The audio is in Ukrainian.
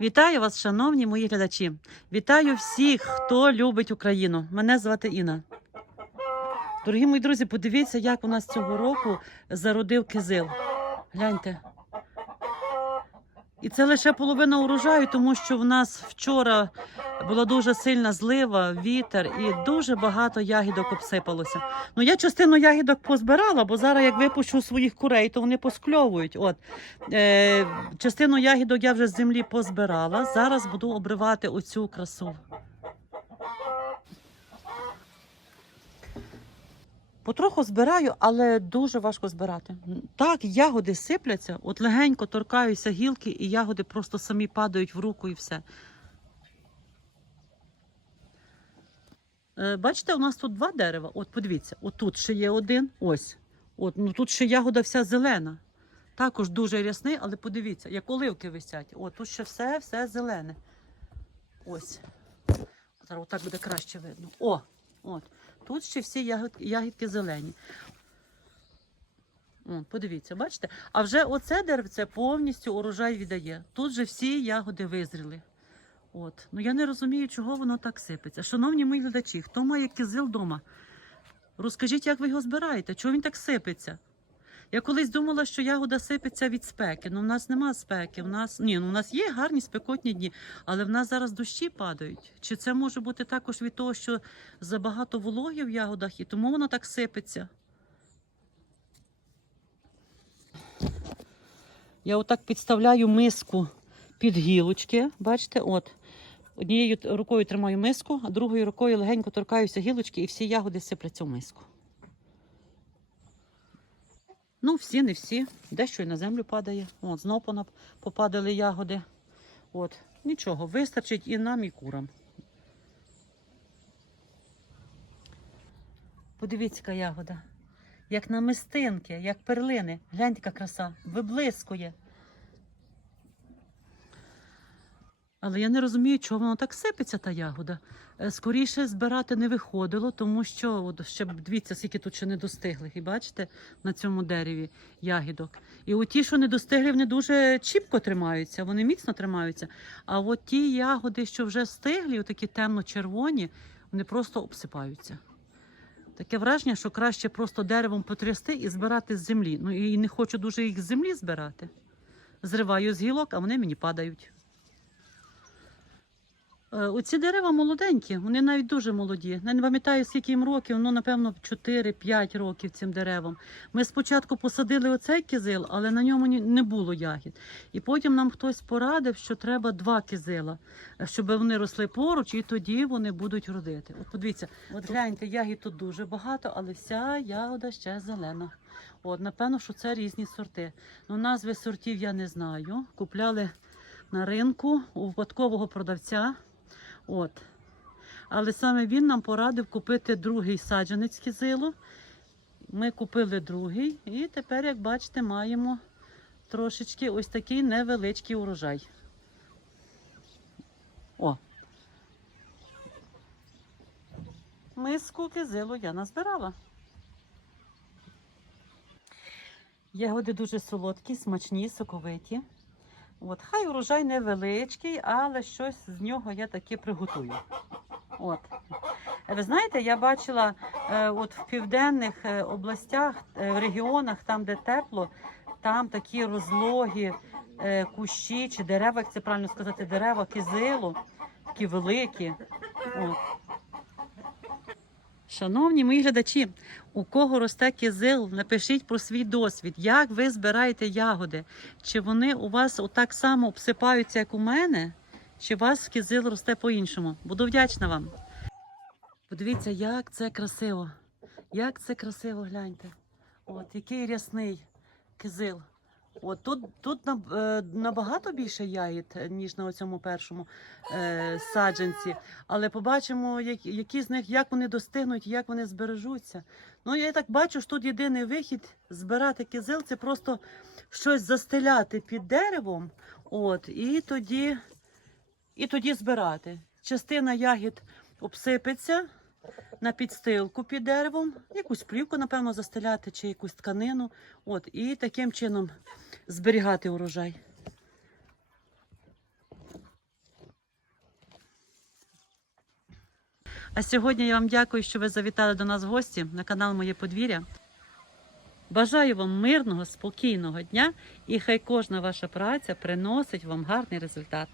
Вітаю вас, шановні мої глядачі. Вітаю всіх, хто любить Україну. Мене звати Інна. Дорогі мої друзі, подивіться, як у нас цього року зародив кизил. Гляньте. І це лише половина урожаю, тому що в нас вчора була дуже сильна злива, вітер і дуже багато ягідок обсипалося. Ну я частину ягідок позбирала, бо зараз як випущу своїх курей, то вони поскльовують. От е, частину ягідок я вже з землі позбирала. Зараз буду обривати оцю красу. Потроху збираю, але дуже важко збирати. Так, ягоди сипляться, от легенько торкаюся гілки, і ягоди просто самі падають в руку і все. Е, Бачите, у нас тут два дерева. От подивіться, от тут ще є один. Ось. От, ну тут ще ягода вся зелена. Також дуже рясний, але подивіться, як оливки висять. От тут ще все, все зелене. Ось. Зараз отак буде краще видно. О! От. Тут ще всі ягодки, ягідки зелені. О, подивіться, бачите? А вже оце деревце повністю урожай віддає. Тут же всі ягоди визріли. От. Ну я не розумію, чого воно так сипеться. Шановні мої глядачі, хто має кизил вдома? Розкажіть, як ви його збираєте? Чого він так сипеться? Я колись думала, що ягода сипеться від спеки. Ну, в нас нема спеки. В нас ні, ну в нас є гарні спекотні дні, але в нас зараз дощі падають. Чи це може бути також від того, що забагато вологи в ягодах, і тому воно так сипеться? Я отак підставляю миску під гілочки. Бачите, от. Однією рукою тримаю миску, а другою рукою легенько торкаюся гілочки, і всі ягоди сипляться в миску. Ну, всі, не всі. Дещо і на землю падає. От, знову попадали ягоди. От, нічого, вистачить і нам, і курам. Подивіться, яка ягода. Як намистинки, як перлини. Гляньте, яка краса, виблискує. Але я не розумію, чого воно так сипеться, та ягода. Е, Скоріше збирати не виходило, тому що от ще дивіться, скільки тут ще не достиглих. І бачите, на цьому дереві ягідок. І от ті, що не достигли, вони дуже чіпко тримаються, вони міцно тримаються. А от ті ягоди, що вже стиглі, отакі темно-червоні, вони просто обсипаються. Таке враження, що краще просто деревом потрясти і збирати з землі. Ну і не хочу дуже їх з землі збирати. Зриваю з гілок, а вони мені падають. Е, Оці дерева молоденькі, вони навіть дуже молоді. Я не пам'ятаю, скільки їм років, ну, напевно, 4-5 років цим деревам. Ми спочатку посадили оцей кизил, але на ньому не було ягід. І потім нам хтось порадив, що треба два кизила, е, щоб вони росли поруч, і тоді вони будуть родити. От подивіться, от гляньте, ягід тут дуже багато, але вся ягода ще зелена. От, напевно, що це різні сорти. Ну, назви сортів я не знаю. Купляли на ринку у випадкового продавця. От. Але саме він нам порадив купити другий саджанець кизилу. Ми купили другий, і тепер, як бачите, маємо трошечки ось такий невеличкий урожай. О. Миску кизилу я назбирала. Ягоди дуже солодкі, смачні, соковиті. От, хай урожай невеличкий, але щось з нього я таки приготую. От. Е, Ви знаєте, я бачила е, от в південних е, областях, е, в регіонах, там, де тепло, там такі розлогі е, кущі чи дерева, як це правильно сказати, дерева кизилу, такі великі. От. Шановні мої глядачі, у кого росте кизил, напишіть про свій досвід, як ви збираєте ягоди. Чи вони у вас отак само обсипаються, як у мене, чи у вас кизил росте по-іншому? Буду вдячна вам. Подивіться, як це красиво. Як це красиво, гляньте. От який рясний кизил. От тут, тут е, набагато більше ягід, е, ніж на цьому першому е, саджанці. Але побачимо, як, які з них, як вони достигнуть, як вони збережуться. Ну, я так бачу, що тут єдиний вихід збирати кизил це просто щось застеляти під деревом, от, і тоді, і тоді збирати. Частина ягід обсипеться на підстилку під деревом, якусь плівку, напевно, застеляти чи якусь тканину. От, І таким чином зберігати урожай. А сьогодні я вам дякую, що ви завітали до нас в гості на канал Моє подвір'я. Бажаю вам мирного, спокійного дня і хай кожна ваша праця приносить вам гарний результат.